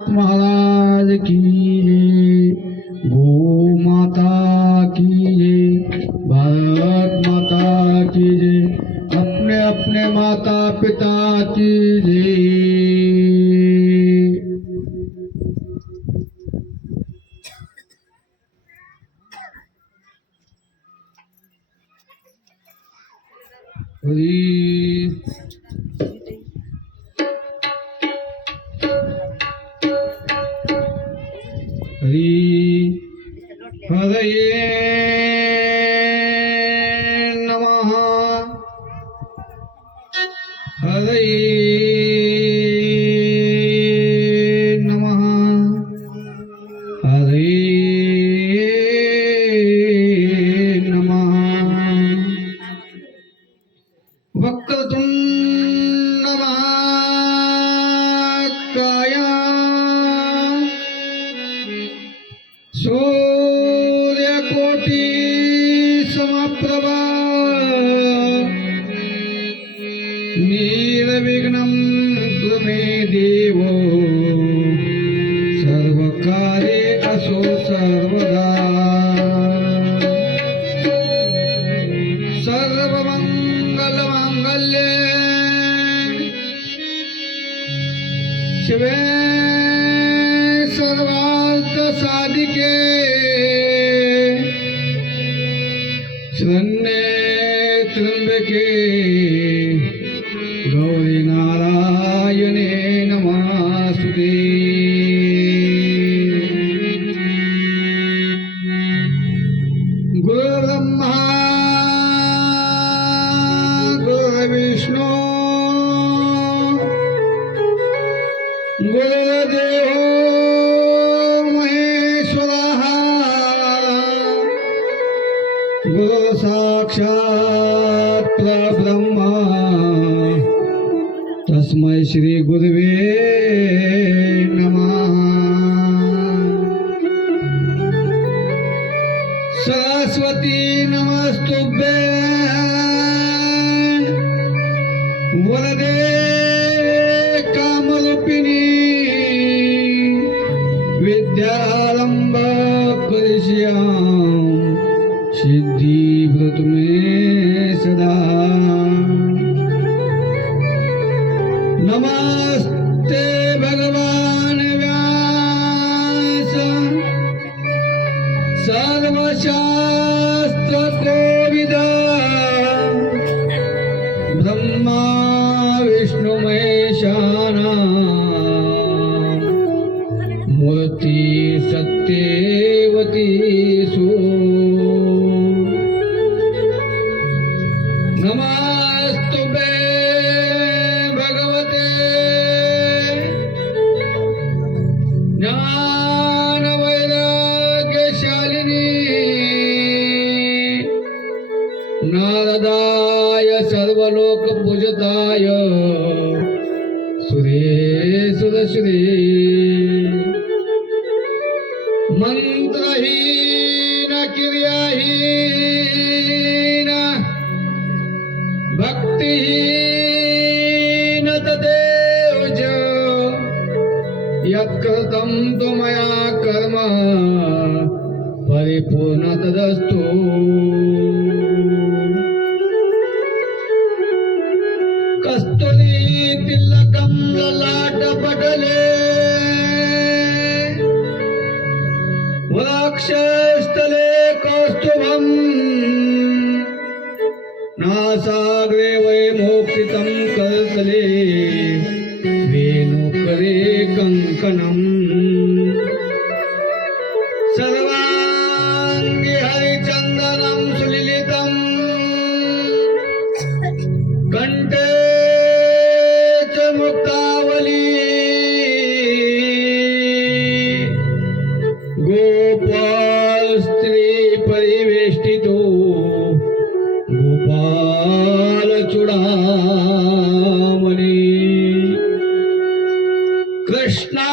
महाराज की जय, गो माता की जय, भारत माता की जय, अपने अपने माता पिता की जय। हरी हरी हरये नमः हरये नमः हरये नमः वक्रतुंड महाकाय सूर्यकोटि समप्रभा निर्विघ्नं कुरु मे देव सर्वकार्येषु सर्वदा सर्वमंगलमांगल्ये शिवे सर्वार्थसाधिके शरण्ये त्र्यंबके गौरी नारायणे नमस्तुते। गुरुर्ब्रह्मा गुरुर्विष्णू गुरुर्देवो महेश्वरः गुरु साक्षात् परब्रह्म तस्मै श्री गुरुवे नमः। सरस्वती नमस्तुभ्ये वरदे कामरूपिणी विद्यारंभ करिष्यामि सिद्धिव्रत में सदा। नमस्ते भगवान व्यास सर्वशास्त्र कोविद ब्रह्मा विष्णु महेशाना मूर्ति सत्यवती सु नमस्तुते भगवते ज्ञान वैराग्यशालिनी नारदाय सर्वलोक पूजताय सुरेशुरश्री मंत्रहीन क्रियाहीन भक्तिहीन तदेव च यत्कृतं तु मया कर्म परिपूर्ण तदस्तु। कस्तूरी तिलकं ललाटपटले वक्षस्थले कौस्तुभम् नासाग्रे वैमोक्षितं करतले वेणुकरे कङ्कणम् सर्वाङ्गे हरिचन्दनं सुलिलितं कण्ठे च मुक्तावली गोपाल स्त्री परिवेष्टितो गोपाल चूडामणि कृष्णा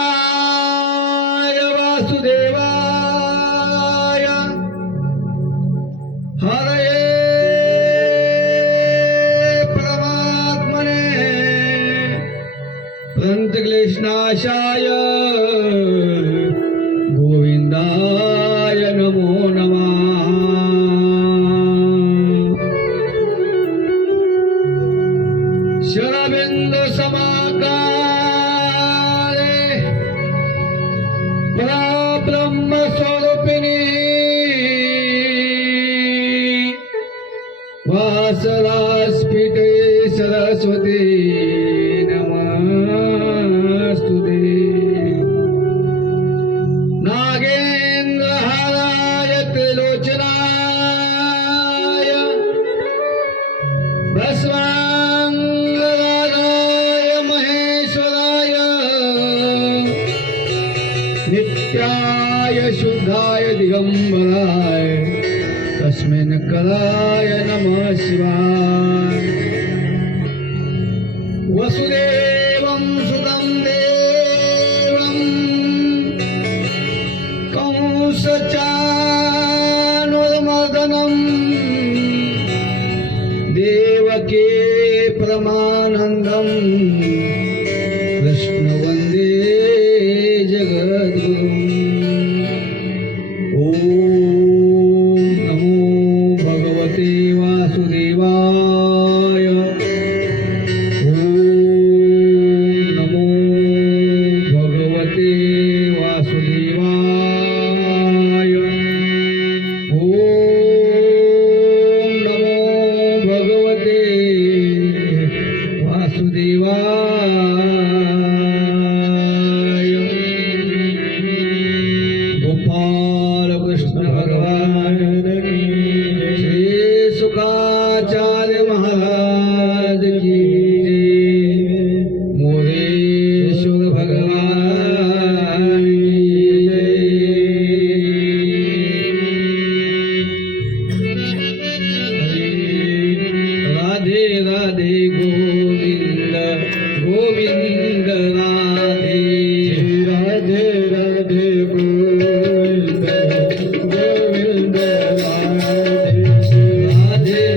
नित्याय शुद्धाय दिगंबराय तस्मिन् कराय नमः शिवाय वसुदेवं सुतं देवं कंसचाणूरमर्दनं देवकी परमानन्दं कृष्ण वन्दे जगद्गुरुम् ॐ नमो भगवते वासुदेवाय ॐ नमो भगवते वासुदेवाय ॐ नमो भगवते वासुदेवाय गोपाल कृष्ण भगवान की जय। श्री सुखाचार्य महाराज की जय। मोरेश्वर भगवान की जय। राधे राधे गोविंद गोविंद राधे राधे राधे गोविंद गोविंद राधे राधे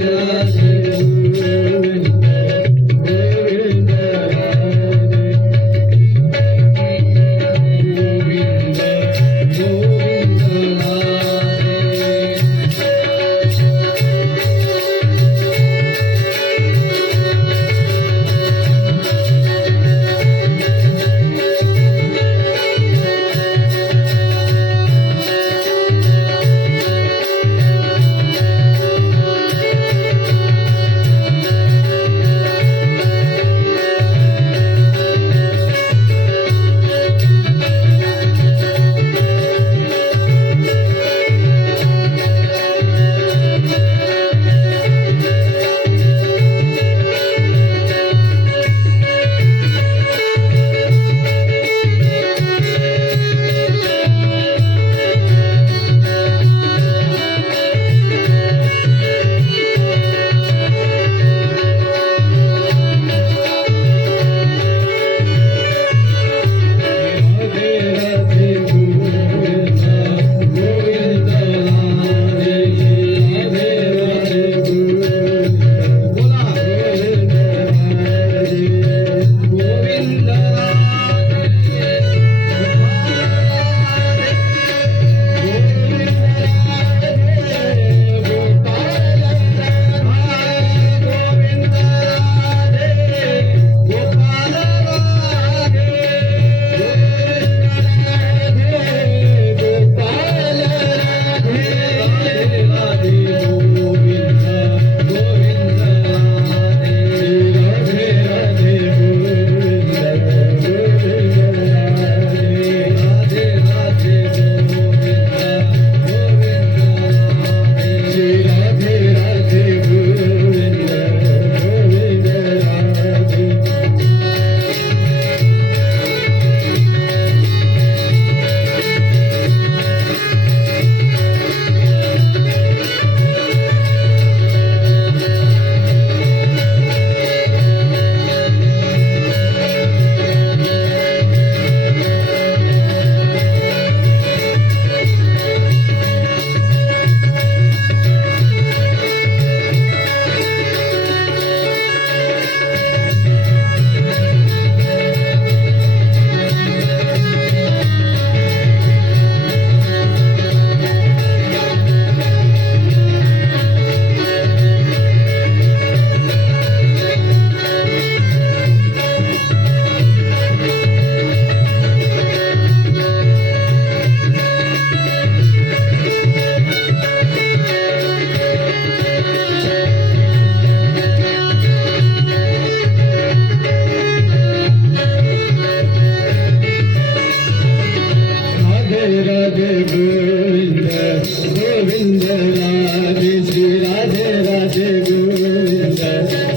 राधे गोविंद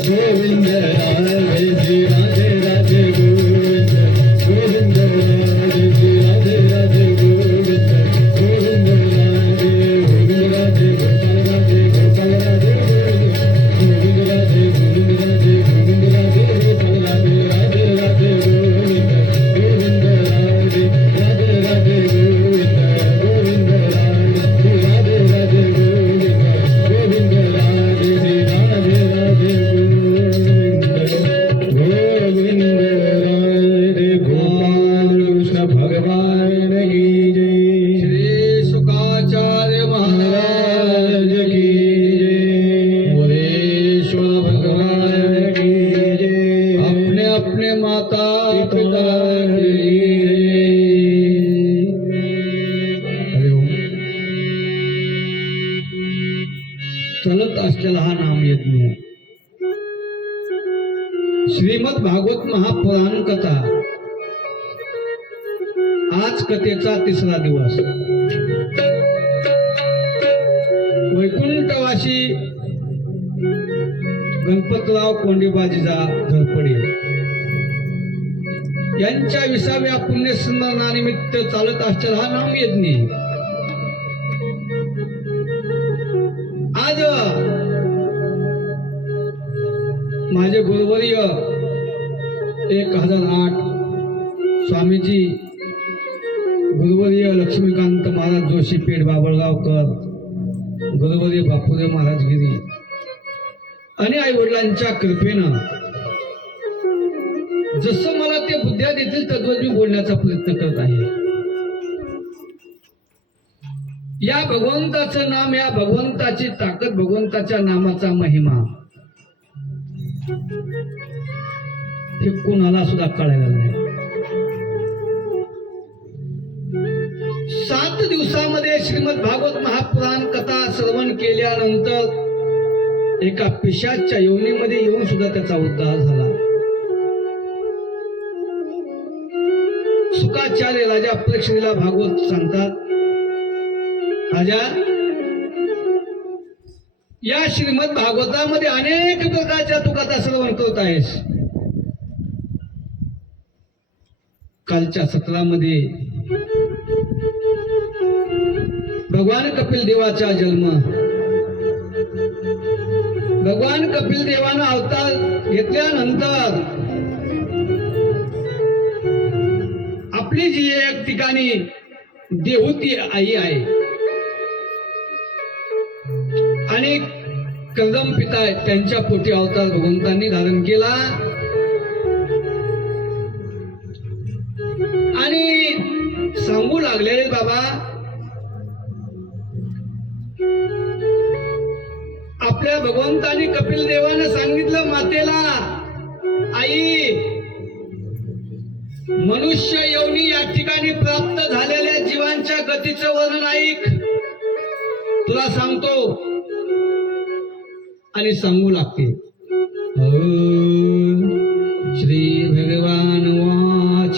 गोविंद राधे गोविंद गोविंद राधे राधे भगवान की जय। श्री शुकाचार्य महाराज की जय। मुरेश्वर भगवान की जय। अपने अपने माता पिता की चलत असलेला हा नामयज्ञ श्रीमद भागवत महापुराण कथा। आज कथेचा तिसरा दिवस। वैकुंठवासी गणपतराव कोंडीबाजीचा घरपडे यांच्या 20व्या पुण्यस्मरणानिमित्त चालत असलेला हा नामयज्ञ आज माझे गुरुवर्य 1008 स्वामीजी गुरुवर्य लक्ष्मीकांत महाराज जोशी पेठ बाबळगावकर, गुरुवर्य बापूदेव महाराजगिरी आणि आई वडिलांच्या कृपेनं जसं मला ते बुद्ध्या देतील तद्वत मी बोलण्याचा प्रयत्न करत आहे। या भगवंताचं नाम, या भगवंताची ताकद, भगवंताच्या नामाचा महिमा हे कोणाला सुद्धा कळायला नाही। 7 दिवसामध्ये श्रीमद भागवत महापुराण कथा श्रवण केल्यानंतर एका पिशाच्या योनीमध्ये येऊन सुद्धा त्याचा उद्धार झाला। शुकाचार्य राजा परीक्षितीला भागवत सांगतात, राजा, या श्रीमद भागवतामध्ये अनेक प्रकारच्या तू कथा श्रवण करत आहेस। कालच्या सत्रामध्ये भगवान कपिल देवाचा जन्म, भगवान कपिल देवानं अवतार घेतल्यानंतर आपली जी एक ठिकाणी देहूती आई आहे आणि कदम पिता आहेत, त्यांच्या पोटी अवतार भगवंतांनी धारण केला आणि सांगू लागले, बाबा आपल्या भगवंतांनी कपिल देवानं सांगितलं मातेला, आई मनुष्य योनी या ठिकाणी प्राप्त झालेल्या जीवांच्या गतीचं वर्णन ऐक, तुला सांगतो आणि सांगू लागते। श्री भगवान वाच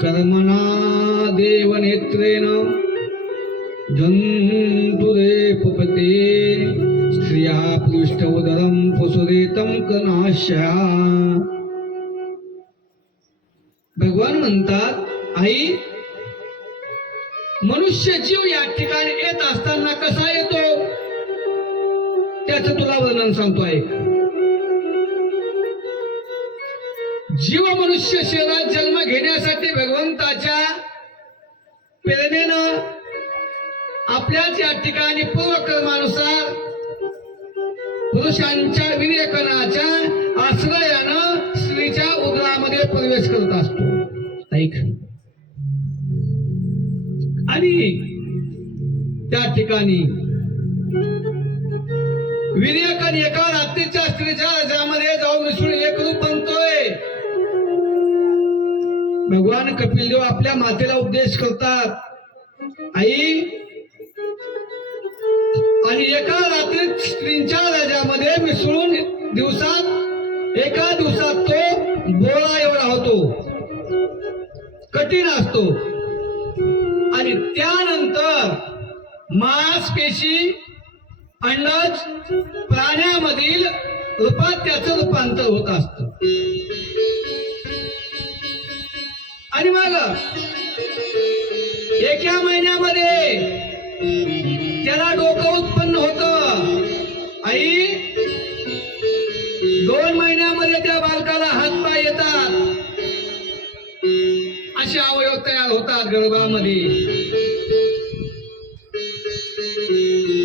कर्मणा देव नेत्रेण जंतुरे पपते स्त्रिया पृष्ठ उदरम पशुरेतम कनाश्या। भगवान म्हणतात, आई मनुष्य जीव या ठिकाणी येत असताना कसा येतो त्याचं तुला वर्णन सांगतोय। जीव मनुष्य शरीरात जन्म घेण्यासाठी भगवंताच्या प्रेरणेनं आपल्याच या ठिकाणी पूर्वकर्मानुसार पुरुषांच्या विवेकनाच्या आश्रयानं स्त्रीच्या उदरामध्ये प्रवेश करत असतो। ऐक, आणि त्या ठिकाणी विवेकन एका रात्रीच्या स्त्रीच्या रजामध्ये जाऊन मिसळून एक रूप बनतोय। भगवान कपिल देव आपल्या मातेला उपदेश करतात, आई, आणि एका रात्रीत स्त्रीच्या रजामध्ये मिसळून एका दिवसात तो बोळा एवढा होतो, कठीण असतो, आणि त्यानंतर मांसपेशी अंडज प्राण्यामधील रूपात त्याचं रूपांतर होत असत। आणि मग एका महिन्यामध्ये त्याला डोकं उत्पन्न होतं। आई, 2 महिन्यामध्ये त्या बालकाला हातपाय येतात, असे अवयव तयार होतात गर्भामध्ये।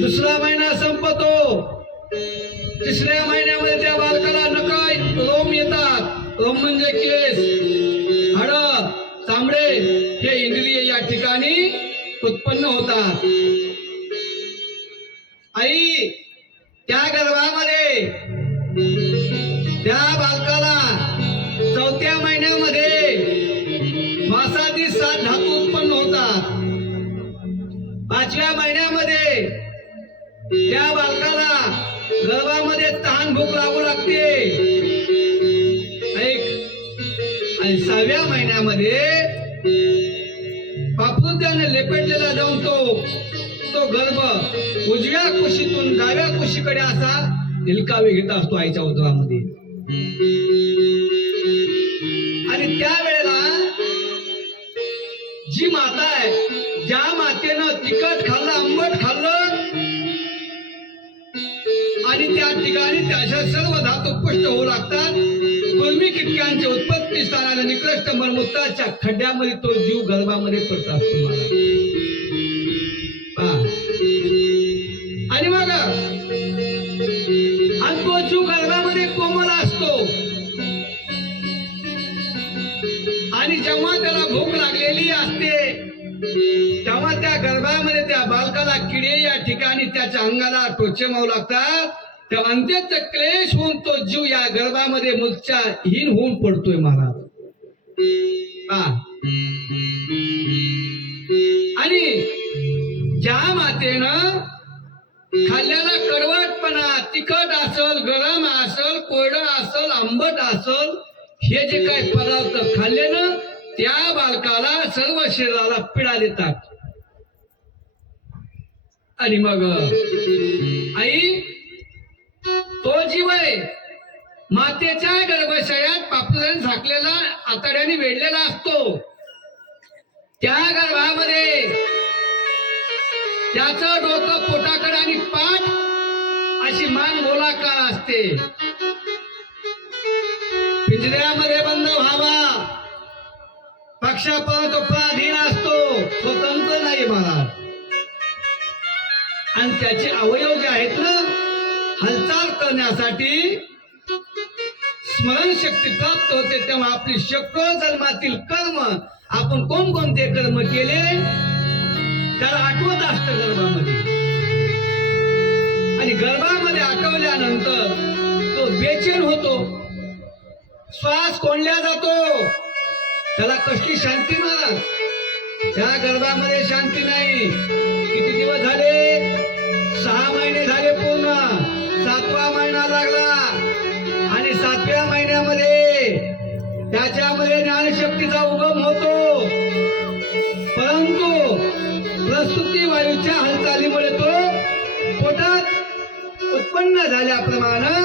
दुसरा महिना संपतो, 3ऱ्या महिन्यामध्ये त्या बालकाला नख, रोम येतात। रोम म्हणजे केस, हाड, चांबडे हे इंद्रिय या ठिकाणी उत्पन्न होतात. आई त्या गर्भामध्ये त्या बालकाला 4थ्या महिन्यामध्ये मासादी 7 धातू उत्पन्न होतात. 5व्या महिन्यामध्ये त्या बालकाला गर्भामध्ये तहान भूक लागू लागते. आणि 6व्या महिन्यामध्ये पापुद्याने लेपेटलेला जाऊन तो गर्भ उजव्या कुशीतून डाव्या कुशीकडे असा हिलकावे घेत असतो आईच्या उदरामध्ये. आणि त्यावेळेला जी माता आहे, ज्या मातेनं तिखट खाल्लं, आंबट खाल्लं आणि त्या ठिकाणी त्याच्या सर्व धातू पुष्ट होऊ लागतात. कुर्मी कीटकांच्या उत्पत्ती स्थानाला निकृष्ट मलमूत्राच्या खड्ड्यामध्ये तो जीव गर्भामध्ये पडत असतो. आणि मग तो जीव गर्भामध्ये कोमल असतो. आणि जेव्हा त्याला भूक लागलेली असते तेव्हा त्या गर्भामध्ये त्या बालकाला किडे या ठिकाणी त्याच्या अंगाला टोचे मारू लागतात. तेव्हा अंत्यच क्लेश होऊन तो जीव या गर्भामध्ये मूर्छाहीन होऊन पडतोय महाराज. आणि ज्या मातेनं खाल्ल्याला कडवटपणा, तिखट असल, गरम असल, कोरडं असल, आंबट असल, हे जे काही पदार्थ खाल्ले ना त्या बालकाला सर्व शरीराला पीडा देतात. आणि मग आई तो जीव आहे मातेच्या गर्भाशयात पापुद्याने झाकलेला, आतड्याने वेढलेला असतो. त्या गर्भामध्ये त्याचं डोकं पोटाकडे आणि पाठ अशी मान गोलाकार असते. पिंजऱ्यामध्ये बंद व्हावा, पक्षापर्यंत पराधीन असतो, स्वतंत्र नाही महाराज. आणि त्याचे अवयव जे आहेत ना हालचाल करण्यासाठी स्मरणशक्ती प्राप्त होते. तेव्हा आपली शेकडो जन्मातील कर्म, आपण कोणकोणते कर्म केले त्याला आठवत असतं गर्भामध्ये. आणि गर्भामध्ये आठवल्यानंतर तो बेचैन होतो, श्वास कोंडल्या जातो. त्याला कसली शांती मिळणार? त्या गर्भामध्ये शांती नाही. किती दिवस झाले? 6 महिने झाले पूर्ण. 7वा महिना लागला आणि 7व्या महिन्यामध्ये त्याच्यामध्ये ज्ञानशक्तीचा उगम होतो. परंतु प्रसूती वायूच्या हालचालीमुळे तो पोटात उत्पन्न झाल्याप्रमाणे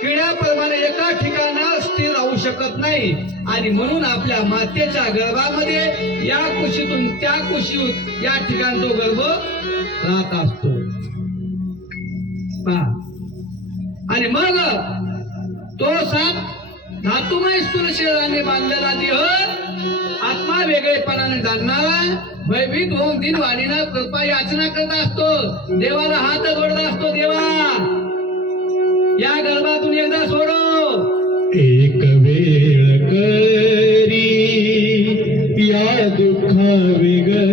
किड्याप्रमाणे एका ठिकाणी स्थिर राहू शकत नाही. आणि म्हणून आपल्या मातेच्या गर्भामध्ये या कुशीतून त्या कुशी या ठिकाणी तो गर्भ राहत असतो. आणि मग तो 7 धातुमय स्थूल शरीराने बांधलेला देह आत्मा वेगळेपणाने जाणणारा, भयभीत होऊन दिनवाणीनं कृपा याचना करत असतो. देवाला हात जोडत असतो. देवा या गर्भातून एकदा सोडो. एक वेळ करी या दुःखा वेगळे,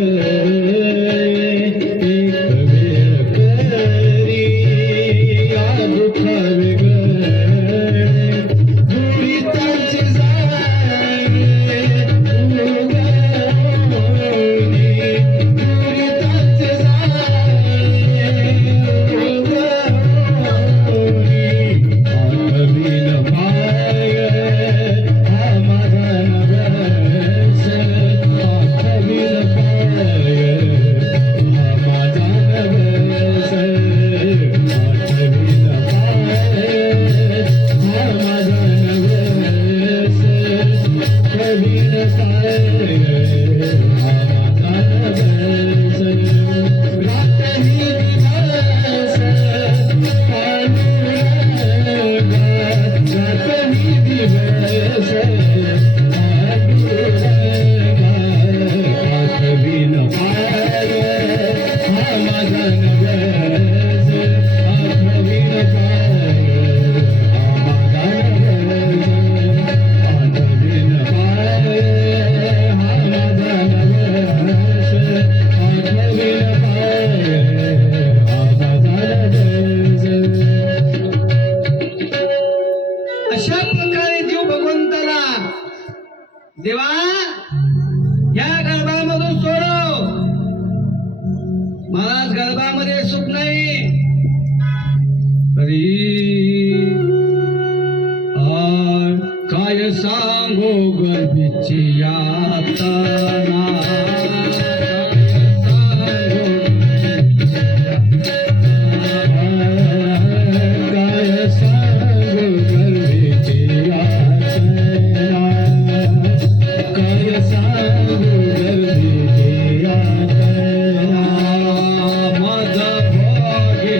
एक वेळ करी या दुःखा वेगळे, दुरीताची जाय दुरीताची जाय आठवीन माय आम्हाला नवस आठवीन माय महाराज गर्भामध्ये सुख नाही. अरे काय सांगो गर्भीची यातना, काय सांगू गर्भीची यातना, काय सांगू गर्भीची यातना, माझा भोगे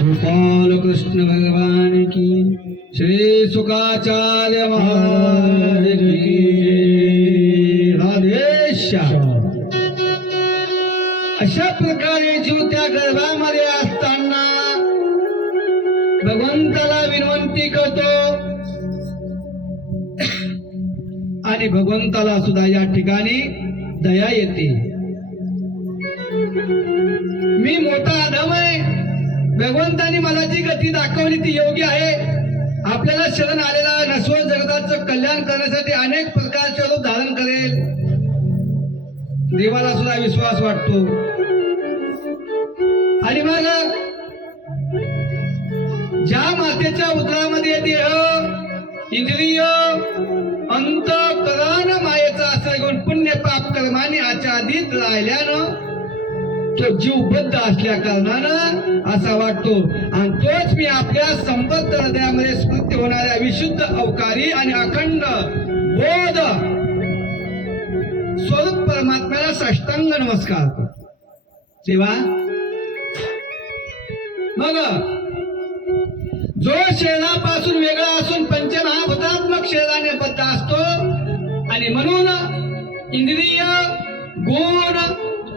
गोपाल कृष्ण भगवान की, श्री सुखाचार्य महाराज की राधेश्याम. अशा प्रकारे जीव त्या गर्भामध्ये असताना भगवंताला विनवंती करतो आणि भगवंताला सुद्धा या ठिकाणी दया येते. मी मोठा अधम आहे, भगवंतानी मला जी गती दाखवली ती योग्य आहे. आपल्याला शरण आलेला नश्वर जगताचं कल्याण करण्यासाठी अनेक प्रकारचे रूप धारण करेल. देवाला सुद्धा विश्वास वाटतो. आणि मग ज्या मातेच्या उदरामध्ये देह, इंद्रिय, अंतःकरण मायेचा आश्रय घेऊन पुण्य पाप कर्माने आच्छादित राहिल्यानं तो जीवबद्ध असल्या कारणानं असा वाटतो. आणि तोच मी आपल्या संपत्त हृदयामध्ये स्फूर्त होणाऱ्या विशुद्ध अवकारी आणि अखंड बोध स्वरूप परमात्म्याला साष्टांग नमस्कार करतो. तेव्हा मग जो शरीरापासून वेगळा असून पंचमहाभूतात्मक शरीराने बद्ध असतो आणि म्हणून इंद्रिय, गुण,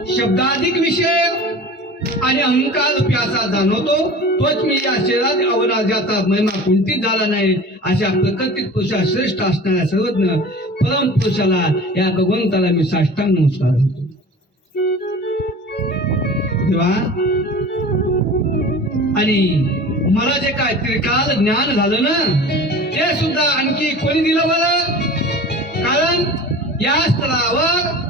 शब्दाधिक विषय आणि अहंकार रूपी असा जाणवतो, तोच मी या शरीरात अवनार, ज्याचा महिमा कोणतीच झाला नाही. अशा प्रकृतीत पुरुषा श्रेष्ठ असणाऱ्या सर्वज्ञ परम पुरुषाला, या भगवंताला मी साष्टांग नमस्कार करतो. तेव्हा आणि मला जे काय त्रिकाल ज्ञान झालं ना, ते सुद्धा आणखी कोणी दिलं बरं? कारण या स्तरावर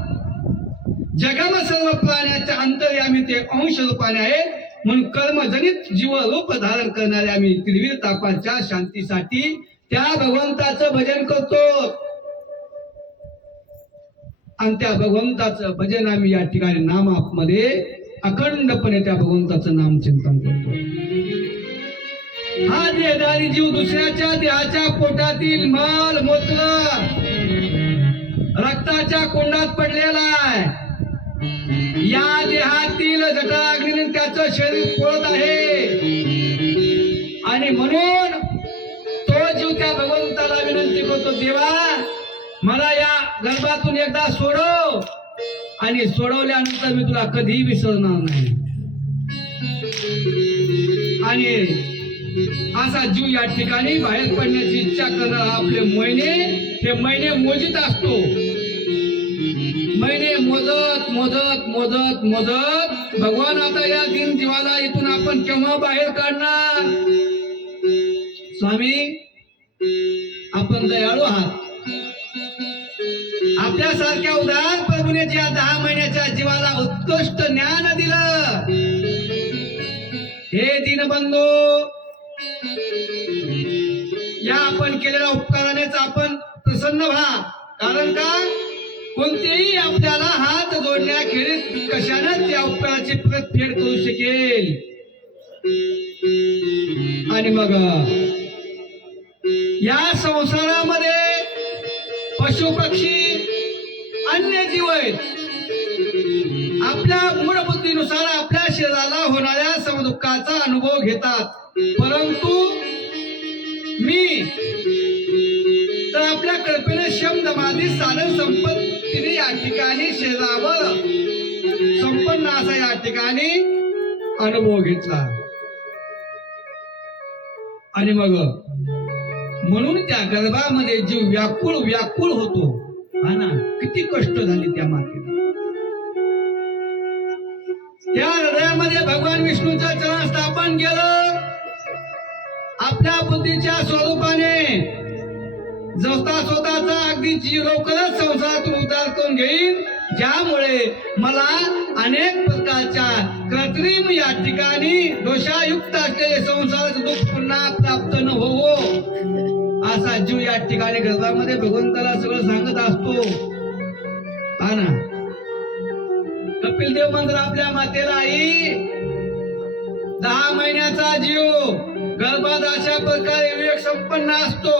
जगम सर्व प्राण्याच्या अंतर्यामी ते अंश रूपाने आहे. म्हणून कर्मजनित जीव रूप धारण करणारे आम्ही त्रिवीर तापाच्या शांतीसाठी त्या भगवंताचं भजन करतो. आणि त्या भगवंताचं भजन आम्ही या ठिकाणी नामामध्ये अखंडपणे त्या भगवंताचं नाम चिंतन करतो. हा देहधारी जीव दुसऱ्याच्या देहाच्या पोटातील मल मूत्र रक्ताच्या कोंडात पडलेला आहे. या देहातील जठराग्नीने त्याचं शरीर पोळत आहे. आणि म्हणून तो जीव त्या भगवंताला विनंती करतो, देवा मला या गर्भातून एकदा सोडव, आणि सोडवल्यानंतर मी तुला कधीही विसरणार नाही. आणि असा जीव या ठिकाणी बाहेर पडण्याची इच्छा करणारा आपले महिने, हे महिने मोजित असतो. महिने मोजत मोजत मोजत मोजत भगवान आता या दिन जीवाला इथून आपण केव्हा बाहेर काढणार. स्वामी आपण दयाळू आहात. आपल्यासारख्या उदार प्रभूने ज्या 10 महिन्याच्या जीवाला उत्कृष्ट ज्ञान दिलं, हे दीनबंधू, या आपण केलेल्या उपकारानेच आपण प्रसन्न व्हा. कारण का, कोणतेही आपल्याला हात जोडण्याखेरीज कशानं त्या उपकाराची परतफेड करू शकेल. आणि मग या संसारामध्ये पशु पक्षी अन्य जीव आहेत, आपल्या मूळ बुद्धीनुसार आपल्या शरीराला होणाऱ्या समदुःखाचा अनुभव घेतात. परंतु मी तर आपल्या कल्पने शब्दमादी साधन संपत्तीने या ठिकाणी शरीरावर संपन्न असा या ठिकाणी अनुभव घेतला. आणि मग म्हणून त्या गर्भामध्ये जीव व्याकुळ व्याकुळ होतो. हा ना, किती कष्ट झाले त्या मातेला. त्या हृदयामध्ये भगवान विष्णूचं चरण स्थापन केलं. आपल्या बुद्धीच्या स्वरूपाने स्वतःचा अगदी जीव लवकरच संसारातून उद्धार करून घेईन, ज्यामुळे मला अनेक प्रकारच्या कृत्रिम या ठिकाणी दोषायुक्त असलेले संसाराचं दुःख पुन्हा प्राप्त न होवो, असा जीव या ठिकाणी गर्भामध्ये भगवंताला सगळं सांगत असतो. हा ना, कपिल देव मंत्र आपल्या मातेला, आई 10 महिन्याचा जीव गर्भात अशा प्रकारे विवेक संपन्न असतो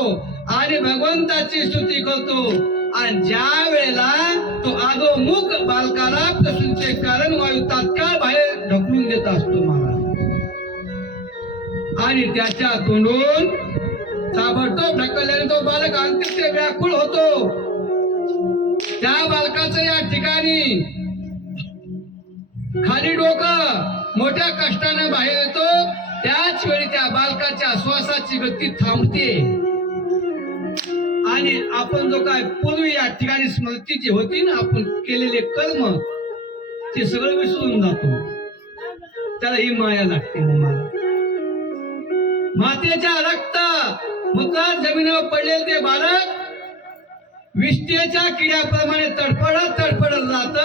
आणि भगवंताची स्तुती करतो. आणि ज्या वेळेला तो अधोमुख बालकाला प्रसूतीचे कारण वायू तात्काळ बाहेर ढकलून देत असतो महाराज. आणि त्याच्या तोंडून ताबडतोब ढकलल्याने तो बालक अंतिम व्याकुळ होतो. त्या बालकाचं या ठिकाणी खाली डोकं मोठ्या कष्टाने बाहेर येतो. त्याच वेळी त्या बालकाच्या श्वासाची गती थांबते आणि आपण जो काय पूर्वी या ठिकाणी स्मृती जी होती ना, आपण केलेले कर्म ते सगळं विसरून जातो. त्याला ही माया लागते. मातेच्या रक्त मुद्रात जमिनीवर पडलेले ते बालक विष्ठेच्या किड्याप्रमाणे तडफडत तडफडत जात.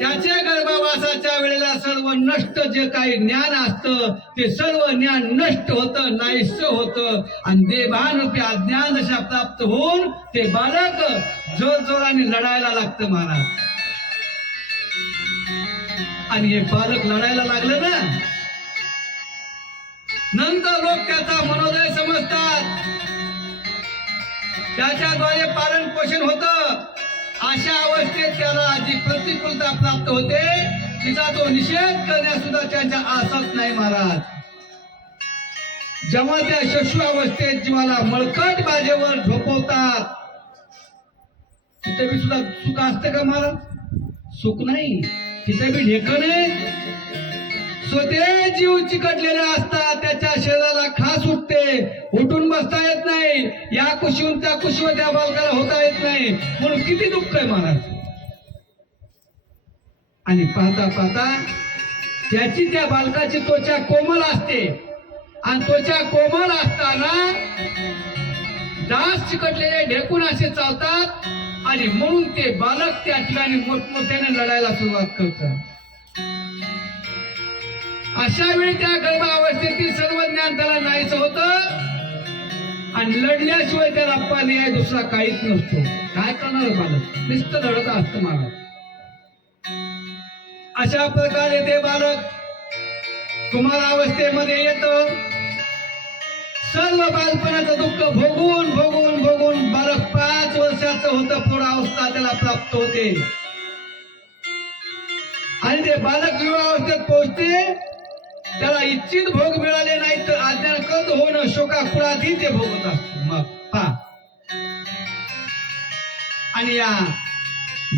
त्याच्या गर्भवासाच्या वेळेला सर्व नष्ट जे काही ज्ञान असतं ते सर्व ज्ञान नष्ट होतं, नाहीस होतं. आणि देभानरूपी अज्ञान दशा प्राप्त होऊन ते बालक जोरजोराने लढायला लागतं महाराज. आणि हे बालक लढायला लागलं ना, नंतर लोक त्याचा मनोदय समजतात, त्याच्याद्वारे पालन पोषण होतं. अशा अवस्थेत त्याला जी प्रतिकूलता प्राप्त होते तिचा तो निषेध करण्यास सुद्धा त्यांच्या आसत नाही महाराज. जेव्हा त्या शशु अवस्थेत जीवाला मळकट बाजेवर झोपवतात, तिथे बी सुद्धा सुख असतं का महाराज? सुख नाही. तिथे बी ढेकण आहे. स्वतः जीव चिकटलेले असतात, त्याच्या शरीराला खास उठते, उठून बसता येत नाही, या कुशीहून त्या कुशीवर त्या बालकाला होता येत नाही, म्हणून किती दुःख आहे महाराज. आणि पाहता पाहता त्याची त्या बालकाची त्वचा कोमल असते आणि त्वचा कोमल असताना डास चिकटलेले ढेकून असे चालतात आणि म्हणून ते बालक त्या ठिकाणी मोठमोठ्याने लढायला सुरुवात करतात. अशा वेळी त्या गर्भावस्थेतील सर्व ज्ञान त्याला नाहीच होतं आणि लढल्याशिवाय त्याला पर्याय दुसरा काहीच नसतो. काय करणार बालक? नुसतं लढत असतं महाराज. अशा प्रकारे ते बालक कुमार अवस्थेमध्ये येतं. सर्व बालपणाचं दुःख भोगून भोगून भोगून बालक 5 वर्षाचं होतं, प्रौढावस्था त्याला प्राप्त होते. आणि ते बालक विवाहावस्थेत पोहोचते. त्याला इच्छित भोग मिळाले नाही तर अज्ञान कद होणं शोकाकुळातही ते भोगत असतो. मग पहा, आणि या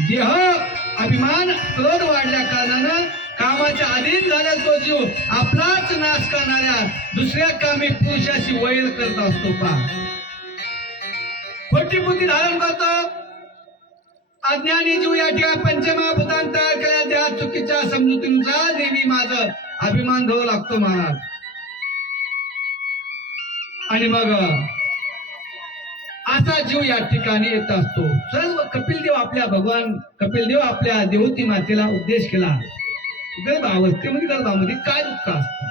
देह अभिमान क्रोध वाढल्या कारणानं कामाच्या अधीन झालेला तो जीव आपलाच नाश करणाऱ्या दुसऱ्या कामी पुरुषाशी वैर करत असतो. पहा, खोटी बुद्धी धारण करतो. अज्ञानी जीव या ठिकाणी पंचमहाभूतांत तयार केल्या त्या चुकीच्या समजुतीनुसार नेहमी माझं अभिमान धरू लागतो महाराज. आणि मग असा जीव या ठिकाणी येत असतो. सर्व कपिलदेव आपल्या देवती मातेला उपदेश केला. गर्भावस्थेमध्ये गर्भामध्ये काय दुःख असतं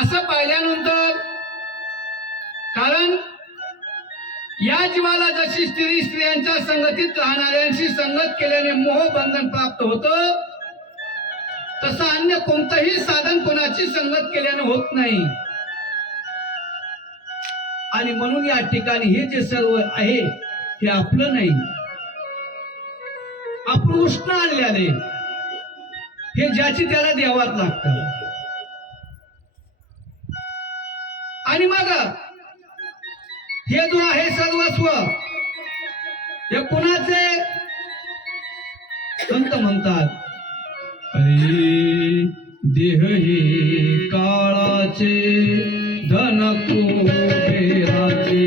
असं पाहिल्यानंतर, कारण या जीवाला जशी स्त्रियांच्या संगतीत राहणाऱ्यांशी संगत केल्याने मोहबंधन प्राप्त होतं, तसं अन्य कोणतंही साधन कोणाची संगत केल्याने होत नाही. आणि म्हणून या ठिकाणी हे जे सर्व आहे हे आपलं नाही, आपण उष्ण आणल्याने हे ज्याची त्याला द्यावाच लागतं. आणि मग हे जो आहे सर्वस्व हे कुणाचे? संत म्हणतात, अरे देह हे काळाचे, धन कुबेराचे.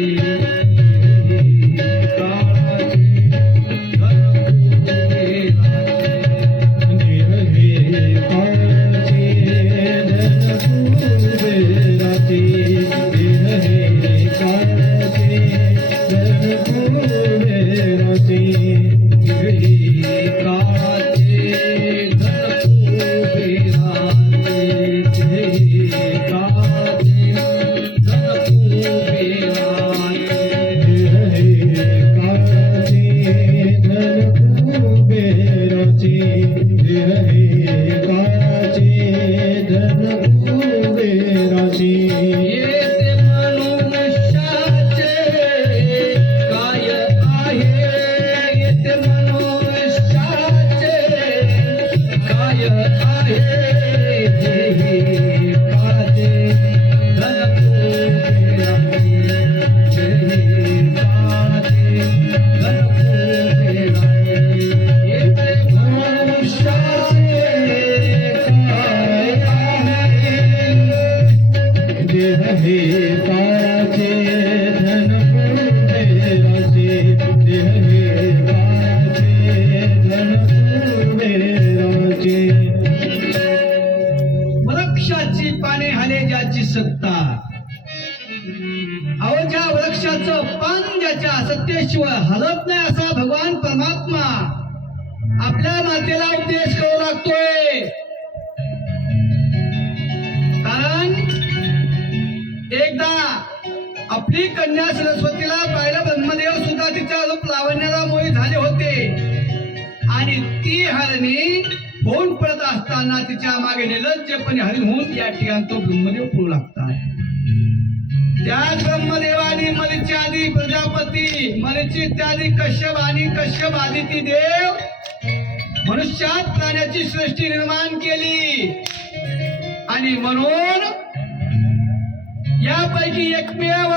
वृक्षाची पाने हाले ज्याची सत्ता. अहो, ज्या वृक्षाचं पान ज्याच्या सत्तेशिवाय हलत नाही असा भगवान परमात्मा आपल्या मातेला उपदेश करू लागतोय. कारण एकदा आपली कन्या सरस्वतीला पाहिलं, ब्रह्मदेव सुद्धा तिच्या रूप लावण्याला मोहित झाले होते. आणि ती हरणी होऊन पडत असताना तिच्या मागे निर्लज्जपणे हरिण होऊन या ठिकाणी तो ब्रह्मदेव पळू लागतात. त्याच ब्रह्मदेवानी मरीची आदी प्रजापती, मरीची इत्यादी कश्यप आणि कश्यप आदिती देव मनुष्यात प्राण्याची सृष्टी निर्माण केली. आणि म्हणून यापैकी एकमेव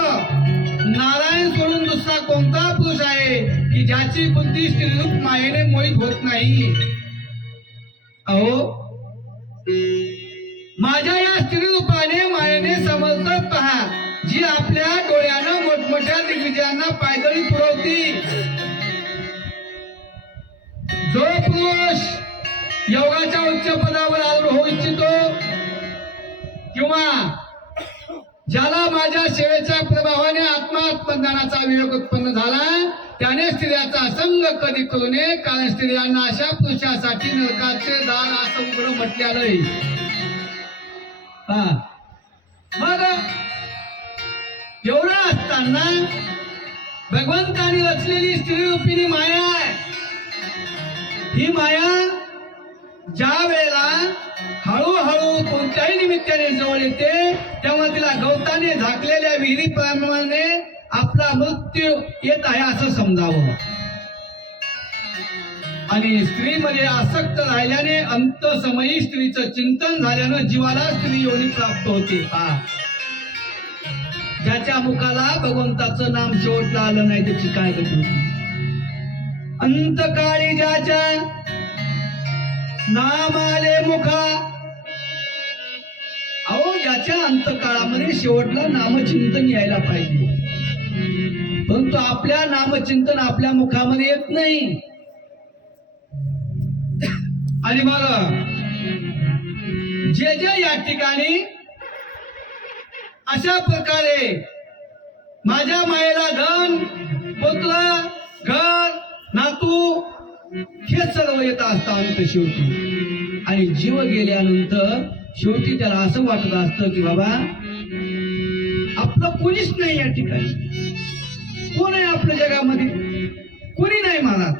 नारायण सोडून दुसरा कोणता पुरुष आहे की ज्याची बुद्धी स्त्रीरूप मायेने मोहित होत नाही. अहो, माझ्या या स्त्रीरूपाने मायेने समजत पहा, जी आपल्या डोळ्यानं मोठमोठ्या दिग्विजयांना पायदळी पुरवती. जो पुरुष योगाच्या उच्च पदावर आरूढ होऊ इच्छितो किंवा ज्याला माझ्या सेवेच्या प्रभावाने आत्मज्ञानाचा विवेक उत्पन्न झाला, त्याने स्त्रियाचा संग कधी करू नये, कारण स्त्रियांना अशा पुरुषासाठी नरकाचे दार असं उघडं म्हटल्यालंय. मग एवढं असताना भगवंतानी रचलेली स्त्री रूपिणी माया आहे. ही माया ज्या वेळेला हळूहळू कोणत्याही निमित्ताने जवळ येते, तेव्हा तिला गवताने झाकलेल्या विहिरीप्रमाणे आपला मृत्यू येत आहे असं समजावं. आणि स्त्रीमध्ये आसक्त राहिल्याने अंतसमयी स्त्रीचं चिंतन झाल्यानं जीवाला स्त्री योनी प्राप्त होते. ज्याच्या मुखाला भगवंताचं नाम शेवटला आलं नाही त्याची काय गती होती. अंतकाळी ज्याच्या नाम आले मुखा. अहो, ज्याच्या अंतकाळामध्ये शेवटला नामचिंतन यायला पाहिजे, परंतु आपल्या नामचिंतन आपल्या मुखामध्ये येत नाही. आणि मग जे जे या ठिकाणी अशा प्रकारे माझ्या मायेला धन पुत्र घर नातू हे सर्व येत असतं अंत शेवटी. आणि जीव गेल्यानंतर शेवटी त्याला असं वाटत असतं की बाबा आपलं कोणीच नाही या ठिकाणी. कोण आहे आपल्या जगामध्ये? कोणी नाही महाराज.